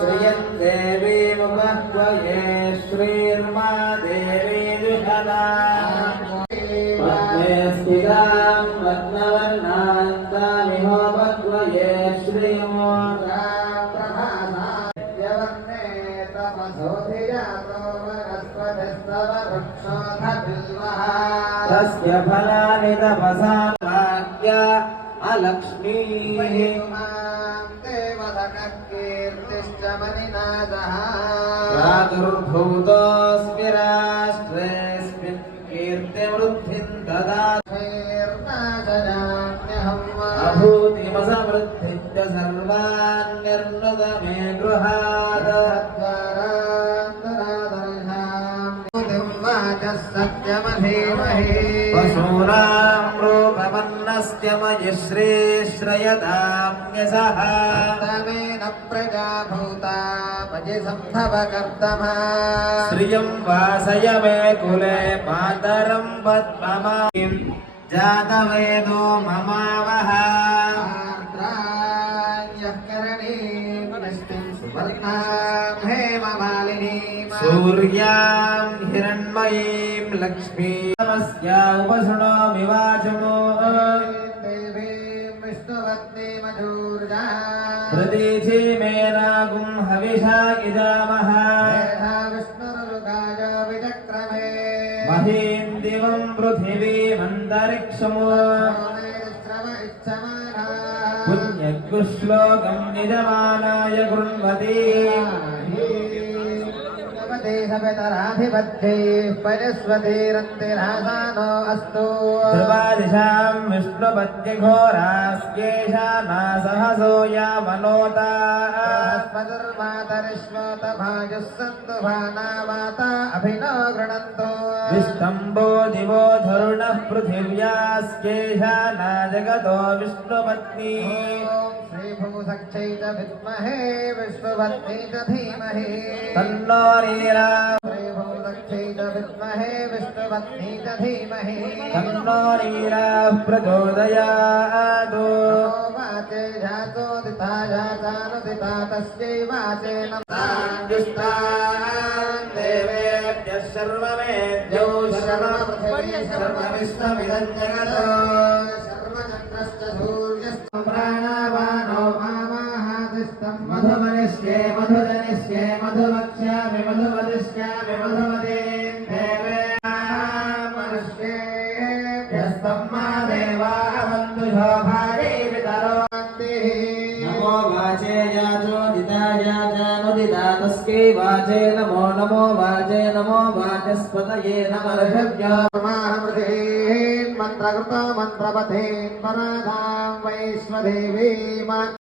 श्रियं देवी मुखद्वये श्रीर्मा देवी जुषदा पद्मे स्थितां रत्नवर्णान्तामिहोपद्वये श्रियं तस्य फलानि तपसा भाग्य अलक्ष्मीः प्रादुर्भूतोऽस्मि राष्ट्रेऽस्मिन् कीर्तिवृद्धिं ददाति अभूतिमसमृद्धिं च सर्वान् निर्नुद मे गृहात् पशूनां रूपमन्नस्य मयि श्रीश्रयदाम्यसः तमेन प्रजा भूता मयि सम्भवकर्तमः श्रियं वासय मे कुले मातरं पद्ममालिं जातवेदो ममावः सूर्यां हिरण्मयीं लक्ष्मीं नमस्या उपशृणोमि वाचमो देवीं विष्णुपत्नीमधूर्जा प्रतीचीमेनागुं हविषा इजामः विष्णुरुगाय विचक्रमे महीं दिवं पृथिवीमन्तरिक्षमो पुण्यगुश्लोकं निजमानाय गृह्णति सवितराधिपत्यैः परिस्वतीरन्तिरासानो अस्तु ध्रुवादिशां विष्णुपत्निघोरास्येषा नासहसो यामनोता स्मदुर्मातरिष्वतभाजुः सन्तु भानावाता अभिनो गृणन्तु विष्टम्बो दिवो धरुणः पृथिव्यास्येषा न जगतो विष्णुपत्नी श्रीभूसख्यै च विद्महे विष्णुपत्नी च धीमहि तन्नो विद्महे विष्णुपत्नी च धीमहि तन्नो नीराः प्रचोदयात् वाचे जातोदिता जातानुदिता तस्यै वाचे नमस्तान् देवेभ्यः सर्वमेभ्यो सर्वविश्वमिदं जगतो सर्वचन्द्रश्च सूर्यश्च प्राणावानो मामाहादिस्तं मधुमनिष्ये मधुजनिष्ये मधुवक्ष्यामि मधुवदिष्यामि मधुमतीं देवेभ्यस्तं मा देवा वन्तु शोभायै वितरोन्ति नमो वाचे याचोदिताय जानुदिता तस्यै वाचे नमो नमो वाचे नमो वाचस्पतये नमर्षभ्यो महामृधीन् मन्त्रकृतो मन्त्रपथेन् पराधां वैश्वदेवीम्